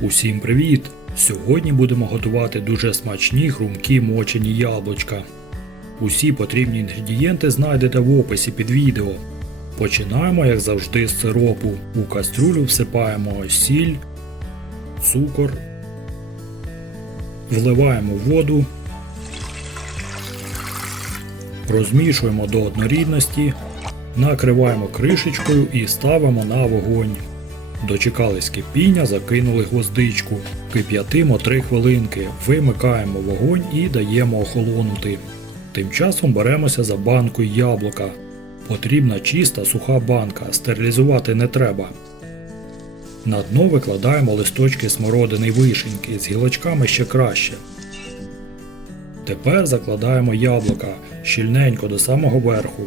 Усім привіт! Сьогодні будемо готувати дуже смачні хрумкі мочені яблучка. Усі потрібні інгредієнти знайдете в описі під відео. Починаємо, як завжди, з сиропу. У кастрюлю всипаємо сіль, цукор, вливаємо воду, розмішуємо до однорідності, накриваємо кришечкою і ставимо на вогонь. Дочекались кипіння, закинули гвоздичку. Кип'ятимо 3 хвилинки, вимикаємо вогонь і даємо охолонути. Тим часом беремося за банку яблука. Потрібна чиста суха банка, стерилізувати не треба. На дно викладаємо листочки смородини вишеньки, з гілочками ще краще. Тепер закладаємо яблука щільненько до самого верху.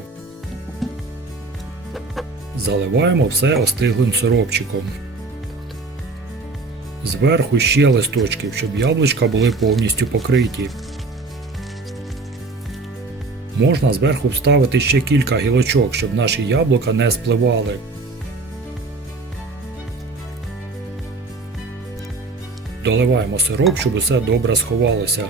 Заливаємо все остиглим сиропчиком. Зверху ще листочків, щоб яблучка були повністю покриті. Можна зверху вставити ще кілька гілочок, щоб наші яблука не спливали. Доливаємо сироп, щоб усе добре сховалося.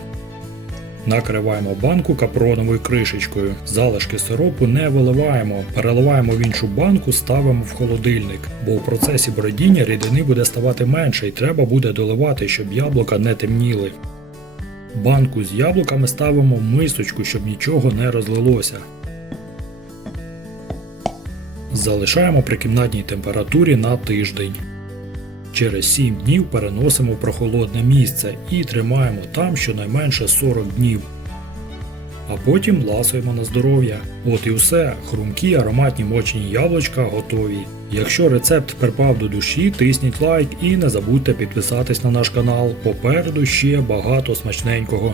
Накриваємо банку капроновою кришечкою. Залишки сиропу не виливаємо, переливаємо в іншу банку, ставимо в холодильник, бо в процесі бродіння рідини буде ставати менше і треба буде доливати, щоб яблука не темніли. Банку з яблуками ставимо в мисочку, щоб нічого не розлилося. Залишаємо при кімнатній температурі на тиждень. Через 7 днів переносимо в прохолодне місце і тримаємо там щонайменше 40 днів. А потім ласуємо на здоров'я. От і все, хрумкі ароматні мочені яблучка готові. Якщо рецепт припав до душі, тисніть лайк і не забудьте підписатись на наш канал. Попереду ще багато смачненького.